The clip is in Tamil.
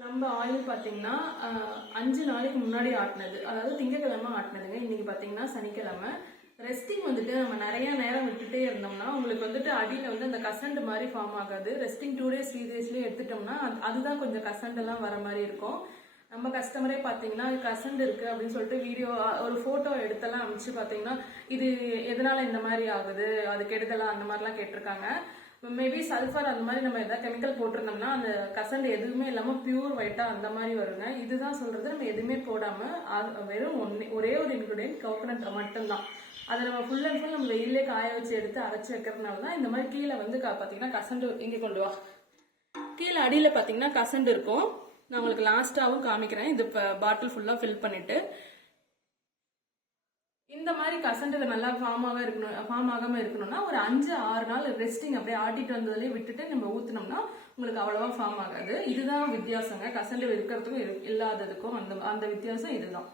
நம்ம ஆயில் பார்த்தீங்கன்னா 5 நாளைக்கு முன்னாடி ஆட்டினது, அதாவது திங்கக்கிழமை ஆட்டினதுங்க. இன்னைக்கு பார்த்தீங்கன்னா சனிக்கிழமை. ரெஸ்டிங் வந்துட்டு நம்ம நிறைய நேரம் விட்டுட்டே இருந்தோம்னா உங்களுக்கு வந்துட்டு அடியில் வந்து அந்த கசண்ட் மாதிரி ஃபார்ம் ஆகாது. ரெஸ்டிங் 2 days 3 daysலேயே எடுத்துட்டோம்னா அதுதான் கொஞ்சம் கசண்ட் எல்லாம் வர மாதிரி இருக்கும். நம்ம கஸ்டமரே பார்த்தீங்கன்னா கசண்ட் இருக்கு அப்படின்னு சொல்லிட்டு வீடியோ ஒரு ஃபோட்டோ எடுத்தெல்லாம் அனுப்பிச்சு பார்த்தீங்கன்னா இது எதனால இந்த மாதிரி ஆகுது, அது கெடுதலாம் அந்த மாதிரிலாம் கேட்டிருக்காங்க. மேபி சல்ஃபர் அந்த மாதிரி நம்ம எதாவது கெமிக்கல் போட்டிருந்தோம்னா அந்த கசண்ட் எதுவுமே இல்லாமல் பியூர் ஒயிட்டா அந்த மாதிரி வருங்க. இதுதான் சொல்றது, நம்ம எதுவுமே போடாம வெறும் ஒரே ஒரு இன்க்ரீடியன்ட் கோகனட் மட்டும்தான். அதை நம்ம ஃபுல் அண்ட் ஃபுல் நம்ம வெயிலே காய வச்சு எடுத்து அரைச்சி வைக்கிறதுனால தான் இந்த மாதிரி கீழே வந்து பார்த்தீங்கன்னா கசண்டு இங்கே கொண்டு வா, கீழே அடியில் பார்த்தீங்கன்னா கசண்டு இருக்கும். நான் உங்களுக்கு லாஸ்ட்டாகவும் காமிக்கிறேன். இது இப்போ பாட்டில் ஃபுல்லாக ஃபில் பண்ணிட்டு இந்த மாதிரி கசண்ட் நல்லா ஃபார்ம் ஆகாம இருக்கணும்னா ஒரு 5-6 நாள் ரெஸ்டிங் அப்படியே ஆட்டிட்டு வந்ததுலேயே விட்டுட்டு நம்ம ஊற்றினோம்னா உங்களுக்கு அவ்வளவா ஃபார்ம் ஆகாது. இதுதான் வித்தியாசங்க, கசண்ட் இருக்கிறதுக்கும் இல்லாததுக்கும் அந்த வித்தியாசம் இதுதான்.